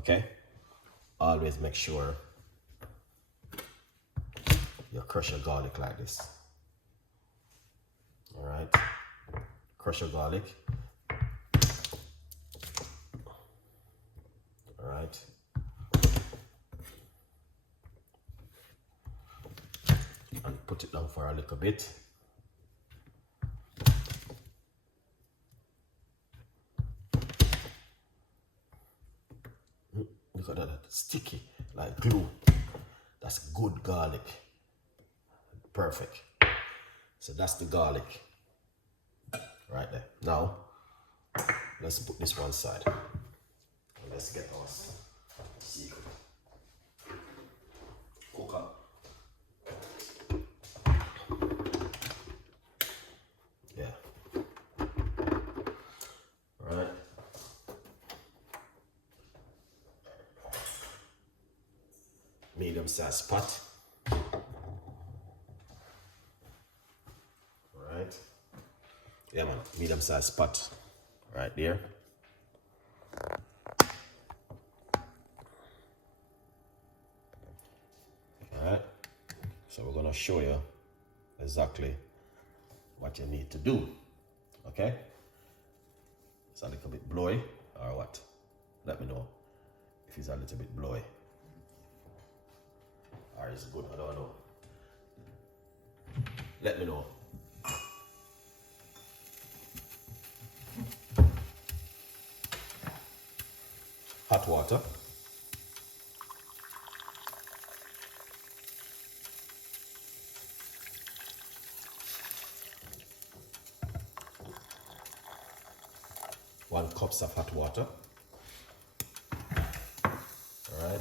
Okay? Always make sure you crush your garlic like this. All right? Crush your garlic. All right? And put it down for a little bit. Look at that, sticky, like glue. That's good garlic. Perfect. So that's the garlic. Right there. Now, let's put this one side. Let's get our secret cooker. Yeah. All right. Medium size pot. Alright. Yeah man, medium size pot right there. Alright. So we're gonna show you exactly what you need to do. Okay? It's a little bit blowy or what? Let me know if it's a little bit blowy. Or is it good? I don't know. Let me know. Hot water. One cup of hot water. All right.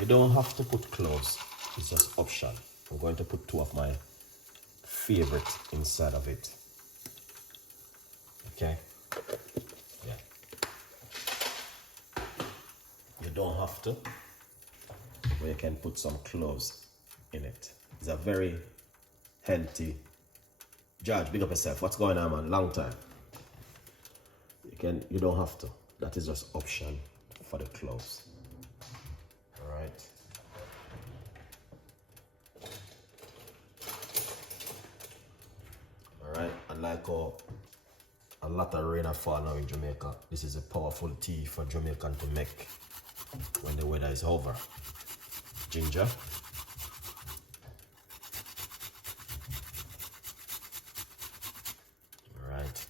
You don't have to put cloves, it's just option. I'm going to put two of my favorite inside of it. Okay? Yeah. You don't have to, but you can put some cloves in it. It's a very healthy. George, big up yourself. What's going on, man? Long time. You don't have to. That is just option for the cloves. Alright. Alright, and like a lot of rain fall now in Jamaica, this is a powerful tea for Jamaican to make when the weather is over. Ginger. Alright.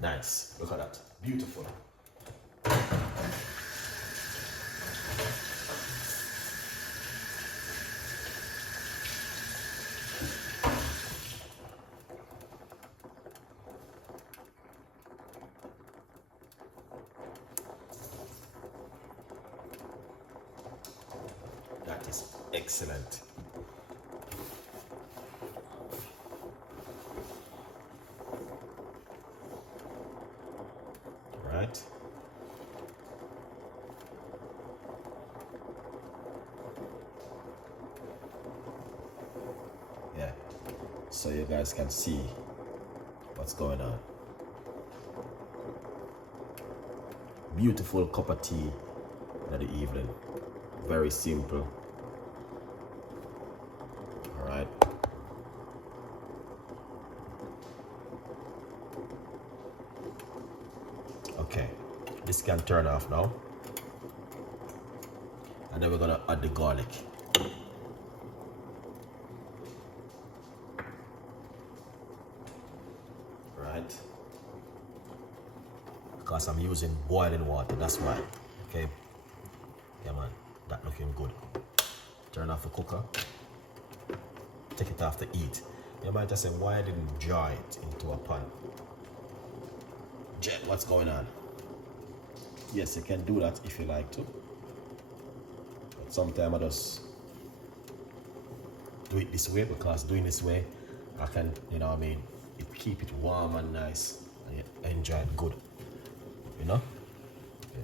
Nice. Look at that. Beautiful. That is excellent. Right. Yeah, so you guys can see what's going on. Beautiful cup of tea in the evening. Very simple. All right, this can turn off now. And then we're gonna add the garlic. Right? Because I'm using boiling water, that's why. Okay? Yeah man, that looking good. Turn off the cooker. Take it off to eat. You might just say, why I didn't jar it into a pan? Jen, what's going on? Yes, you can do that if you like to. But sometimes I just do it this way, because doing this way, I can, you know what I mean, it keep it warm and nice, and you enjoy it good. You know? Yeah.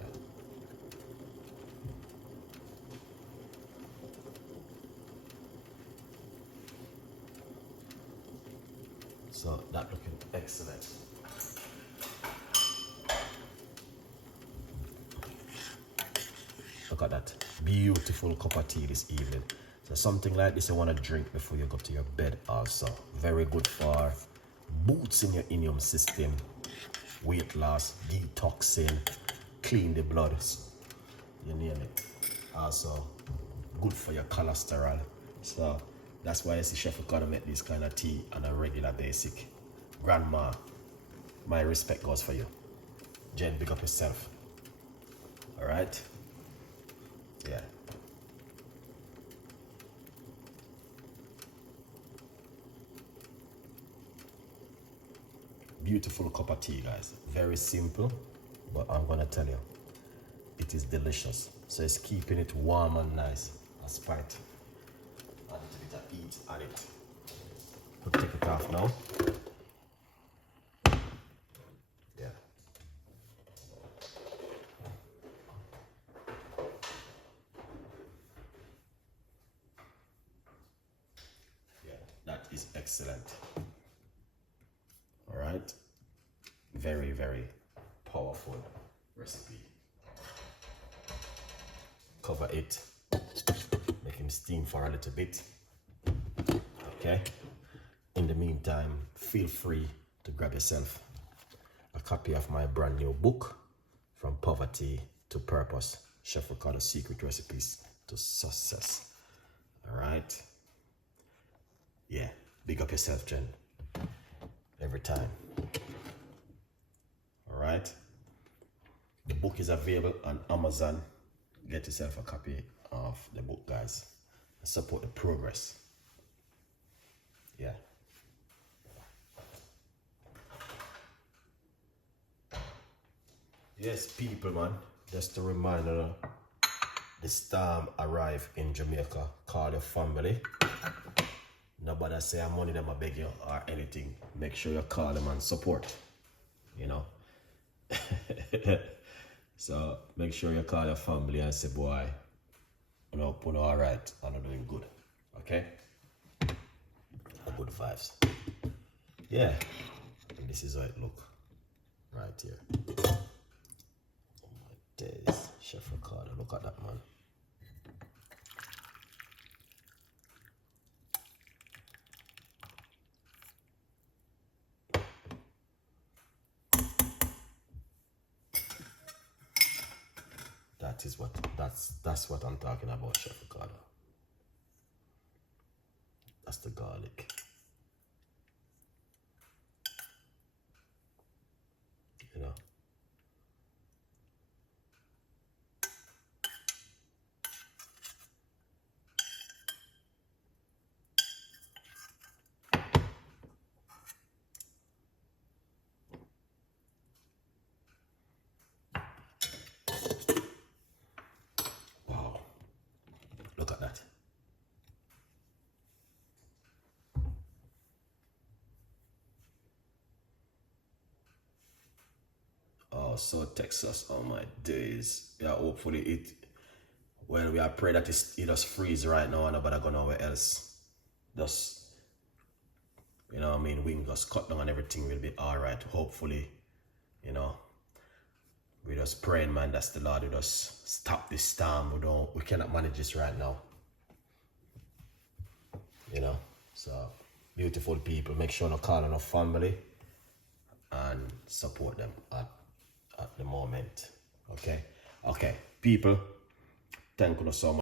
So that looking excellent. Look at that beautiful cup of tea this evening. So something like this you want to drink before you go to your bed also. Very good for boosting your immune system, weight loss, detoxing, clean the blood, you name it. Also good for your cholesterol. So that's why I see Chef Ricardo make this kind of tea on a regular basic. Grandma, my respect goes for you. Jen, big up yourself. All right? Yeah. Beautiful cup of tea, guys. Very simple, but I'm gonna tell you, it is delicious. So it's keeping it warm and nice. Despite a little bit of heat on it. We'll take it off now. Yeah. Yeah, that is excellent. All right. Very, very powerful recipe. Cover it. Make him steam for a little bit. Okay. In the meantime, feel free to grab yourself a copy of my brand new book, From Poverty to Purpose, Chef Ricardo's Secret Recipes to Success. All right. Yeah. Big up yourself, Jen. Every time. All right. The book is available on Amazon. Get yourself a copy of the book, guys. Support the progress. Yeah. Yes, people, man. Just a reminder, the storm arrived in Jamaica. Call your family. Nobody say I'm money them I beg you or anything. Make sure you call them and support. You know. So make sure you call your family and say, boy, you know, put all right, I'm not doing good. Okay? Good vibes. Yeah. And this is how it look. Right here. Oh my days. Chef Ricardo, look at that, man. That is what that's what I'm talking about, Chef Ricardo. That's the garlic. You know. Wow. Look at that. Oh, so Texas, oh my days. Yeah, hopefully it, well, we are praying that it just freeze right now and nobody go nowhere else. Just, you know what I mean, wind just cut down and everything will be alright, hopefully, you know. We just praying, man, that's the Lord who just stop this storm. We cannot manage this right now. You know, so beautiful people, make sure to call on a family and support them at the moment. Okay, people, thank you so much.